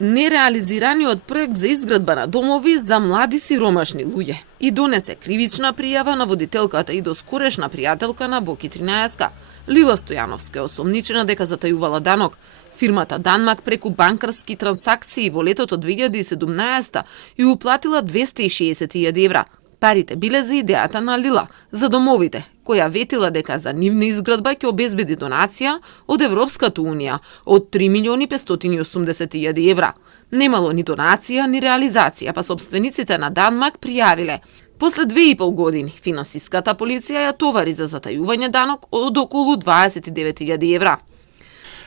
нереализираниот проект за изградба на домови за млади сиромашни луѓе и донесе кривична пријава на водителката и доскорешна пријателка на Боки 13, Лила Стојановска, е осомничена дека затајувала данок. Фирмата Данмак преку банкарски трансакции во летото 2017 и уплатила 260.000 евра. Парите биле за идејата на Лила за домовите, која ветила дека за нивна изградба ќе обезбеди донација од Европската унија од 3.580.000 евра. Немало ни донација, ни реализација, па собствениците на Данмак пријавиле. После 2,5 години, финансиската полиција ја товари за затајување данок од околу 29.000 евра.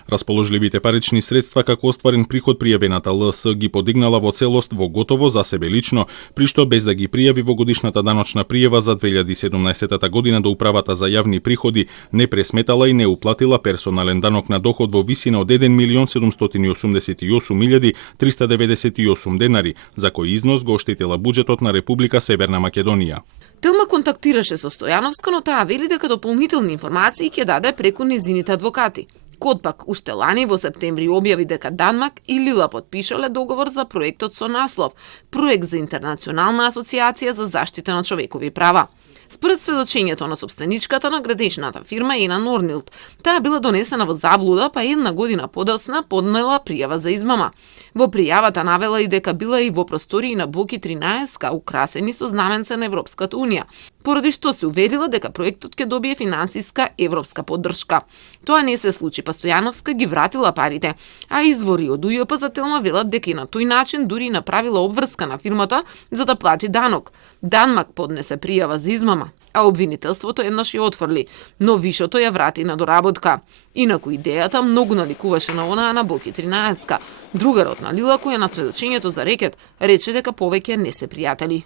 Расположливите парични средства како остварен приход пријавената ЛС ги подигнала во целост во готово за себе лично, при што без да ги пријави во годишната даночна пријава за 2017 година до Управата за јавни приходи, не пресметала и не уплатила персонален данок на доход во висина од 1.788.398 денари, за кој износ го оштетила буџетот на Република Северна Македонија. Телма контактираше со Стојановска, но таа вели дека дополнителни информации ќе даде преку незините адвокати. Код пак уште лани во септември објави дека Данмак и Лила подпишале договор за проектот со наслов Проект за интернационална асоциација за заштита на човекови права. Според сведочењето на собственичката на градичната фирма Ена Норнилд, таа била донесена во заблуда, па една година подоцна поднела пријава за измама. Во пријавата навела и дека била и во простории на Боки 13 украсени со знаменце на Европската унија, поради што се уверила дека проектот ќе добие финансиска европска поддршка. Тоа не се случи, па Стојановска ги вратила парите, а извори од УЈП за Телма велат дека и на тој начин дури направила обврска на фирмата за да плати данок. Данмак поднесе пријава за измама, а обвинителството еднаш ја отфрли, но вишото ја врати на доработка. Инаку идејата многу наликуваше на онаа на Боки 13. Другарот на Лила, кој е на сведочењето за рекет, рече дека повеќе не се пријатели.